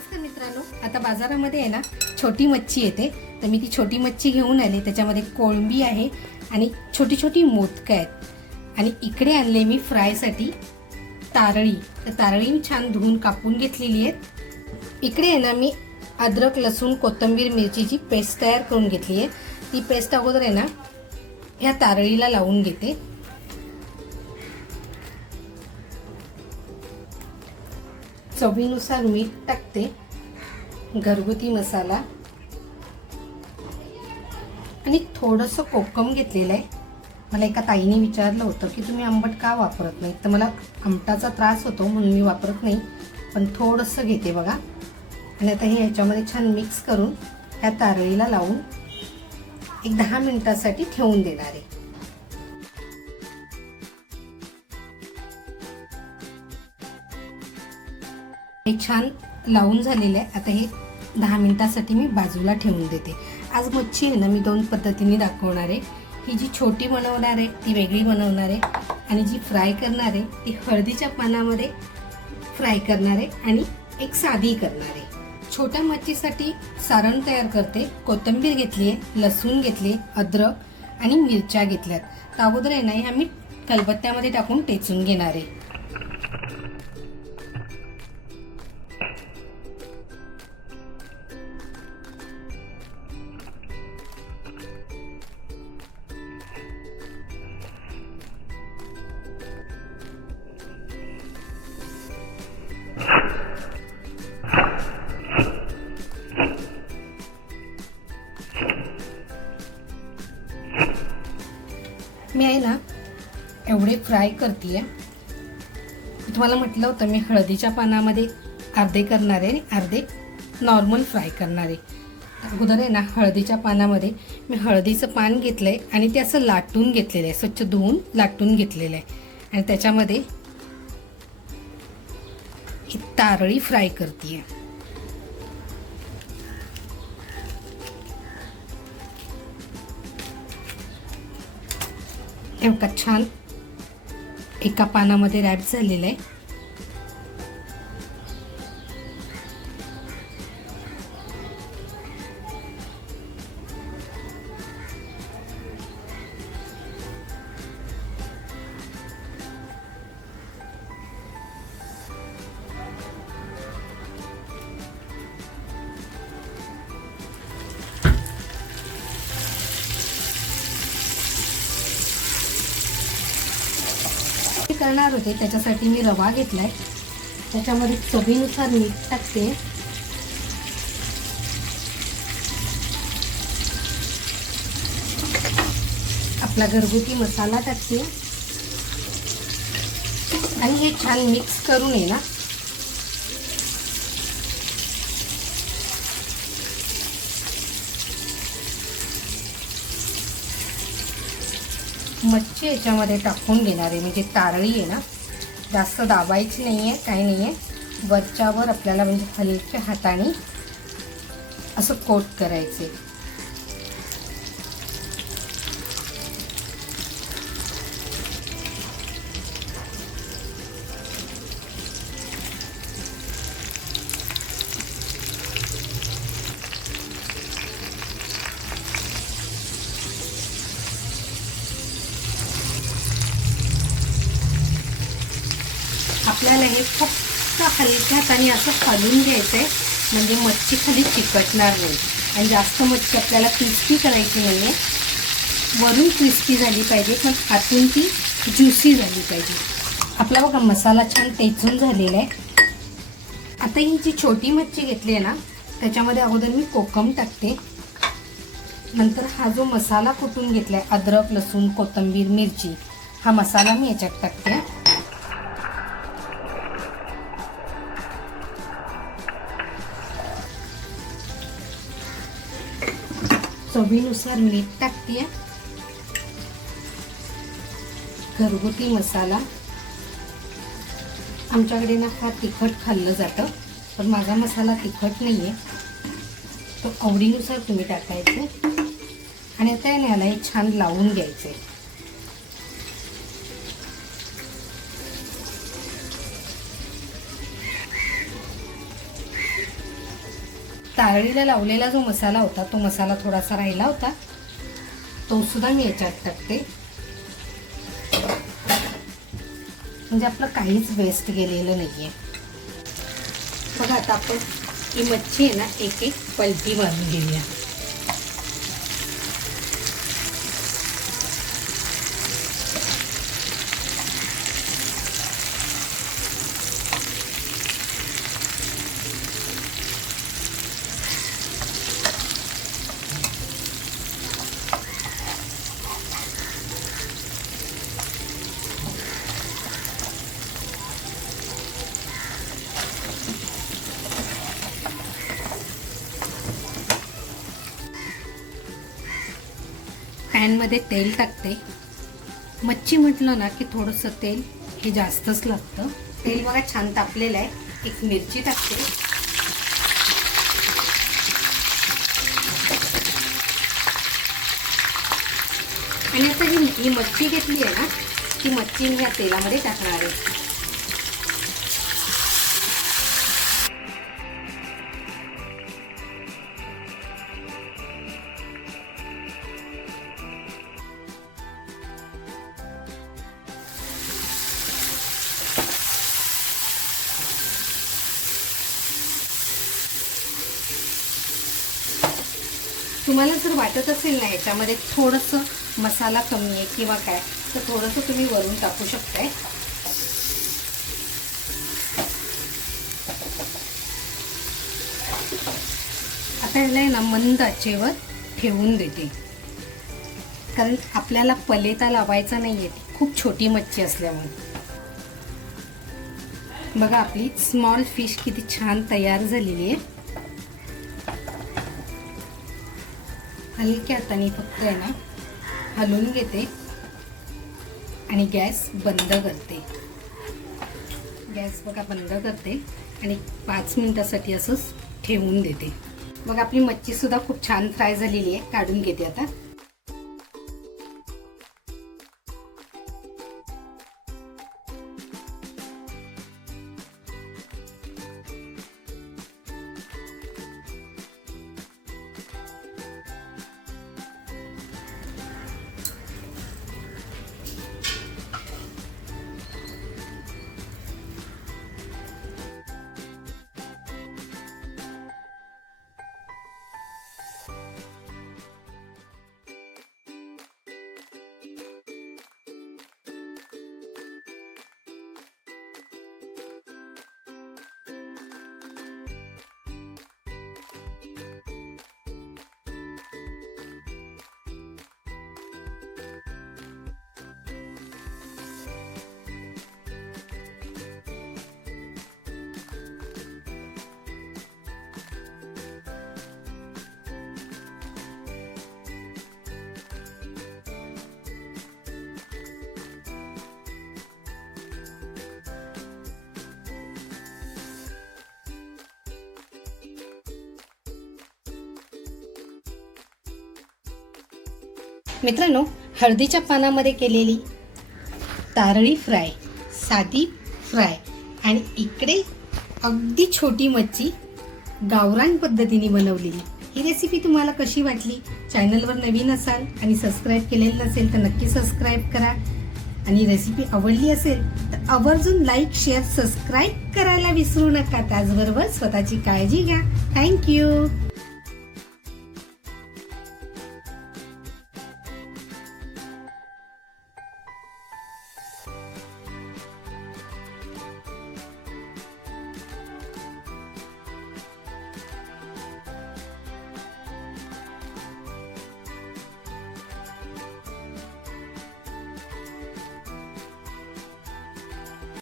नमस्कार मित्रांनो, आता बाजारामध्ये आहे ना छोटी मच्छी येते, तर मी ती छोटी मच्छी घेऊन आले। त्याच्यामध्ये कोळंबी आहे आणि छोटी छोटी मोदकं आहेत आणि इकडे आणले मी फ्रायसाठी तारळी। तर तारळी मी छान धुवून कापून घेतलेली आहे। इकडे आहे ना मी अद्रक लसूण कोथिंबीर मिरचीची पेस्ट तयार करून घेतली आहे। ती पेस्ट अगोदर आहे ना या तारळीला लावून घेते। चवीनुसार मीठ टाकते, घरगुती मसाला आणि थोडंसं कोकम घेतलेलं आहे। मला एका ताईने विचारलं होतं की तुम्ही आंबट का वापरत नाही, तर मला आंबटाचा त्रास होतो म्हणून मी वापरत नाही, पण थोडंसं घेते बघा। आणि आता हे ह्याच्यामध्ये छान मिक्स करून ह्या तारळीला लावून एक 10 मिनिटांसाठी ठेवून देणार आहे। हे छान लावून झालेलं आहे। आता हे 10 मिनिटांसाठी मी बाजूला ठेवून देते। आज मच्छी आहे ना मी 2 पद्धतीने दाखवणार आहे। ही जी छोटी बनवणार आहे ती वेगळी बनवणार आहे आणि जी फ्राय करणार आहे ती हळदीच्या पानामध्ये फ्राय करणार आहे आणि एक साधी करणार आहे। छोट्या मच्छीसाठी सारण तयार करते। कोथिंबीर घेतली आहे, लसूण घेतले, अद्रक आणि मिरच्या घेतल्यात। तर अगोदर आहे ना ह्या मी खलबत्त्यामध्ये टाकून टेचून घेणार आहे। मी आहे ना एवढे फ्राय करते। तुम्हाला म्हटलं होतं मी हळदीच्या पानामध्ये अर्धे करणार आहे आणि अर्धे नॉर्मल फ्राय करणार आहे। अगोदर आहे ना हळदीच्या पानामध्ये मी हळदीचं पान घेतलंय आणि ते असं लाटून घेतलेलं आहे, स्वच्छ धुवून लाटून घेतलेलं आहे आणि त्याच्यामध्ये ही तारळी फ्राय करते। एवढा छान एका पानामध्ये रॅप झालेला आहे। करणार होते त्याच्यासाठी मी रवा घेतलाय, त्याच्यामध्ये चवीनुसार मीठ टाकते, आपला घरगुती मसाला टाकते आणि हे छान मिक्स करून आहे ना मच्छी याच्यामध्ये टाकून घेणार आहे। म्हणजे तारळी आहे ना जास्त दाबायची नाही आहे, काही नाही आहे, वरच्यावर आपल्याला म्हणजे हलक्या हाताने असं कोट करायचे। आपल्याला हे फक्त हलक्या हाताने असं हलवून घ्यायचं आहे, म्हणजे मच्छी खाली चिकटणार नाही आणि जास्त मच्छी आपल्याला क्रिस्पी करायची नाही आहे। वरून क्रिस्पी झाली पाहिजे पण आतून ती ज्युसी झाली पाहिजे। आपला बघा मसाला छान टेचून झालेला आहे। आता ही जी छोटी मच्छी घेतली आहे ना त्याच्यामध्ये अगोदर मी कोकम टाकते, नंतर हा जो मसाला कुटून घेतलाय अद्रक लसूण कोथिंबीर मिरची हा मसाला मी याच्यात टाकते। चवीनुसार मीठ टाकते, घरगुती मसाला। आमच्याकडे ना फार तिखट खाल्लं जातं, पण माझा मसाला तिखट नाही आहे, तो आवडीनुसार तुम्ही टाकायचे आणि आता याला हे छान लावून घ्यायचे। तारळीला लावलेला जो मसाला होता तो मसाला थोडासा राहिला होता, तो सुद्धा मी याच्यात टाकते. म्हणजे आपलं काहीच वेस्ट गेलेलं नाहीये. बघा आता आपण ही मच्छी आहे ना एक एक पलटी मारून घेऊया. पॅनमध्ये तेल टाकते. मच्छी म्हटलं ना की थोडंसं तेल हे जास्तच लागतं. तेल बघा छान तापलेलं आहे. एक मिरची टाकते. आणि आता ही मच्छी घेतली आहे ना, ती मच्छी मी या तेलामध्ये टाकणार आहे. तुम्हाला जर वाटत असेल ना याच्यामध्ये थोडंसं मसाला कमी आहे किंवा काय, तर थोडंसं तुम्ही वरून टाकू शकताय. आता ह्याला ना मंद आचेवर ठेवून देते, कारण आपल्याला पलेता लावायचा नाहीये. खूप छोटी मच्छी असल्यामुळे. बघा आपली स्मॉल फिश किती छान तयार झालेली आहे. हलक्या हाताने फक्त आहे ना हलवून घेते आणि गॅस बंद करते. गॅस बघा बंद करते आणि 5 मिनिटासाठी असंच ठेवून देते. बघा आपली मच्छी सुद्धा खूप छान फ्राय झालेली आहे. काढून घेते आता. मित्रांनो, हळदीच्या पानामध्ये केलेली तारळी फ्राय, साधी फ्राय आणि इकडे अगदी छोटी मच्छी गावरान पद्धतीने बनवलेली. ही रेसिपी तुम्हाला कशी वाटली? चॅनलवर नवीन असाल आणि सबस्क्राईब केलेलं नसेल तर नक्की सबस्क्राईब करा. आणि रेसिपी आवडली असेल तर आवर्जून लाईक, शेअर, सबस्क्राईब करायला विसरू नका. त्याचबरोबर स्वतःची काळजी घ्या. थँक्यू.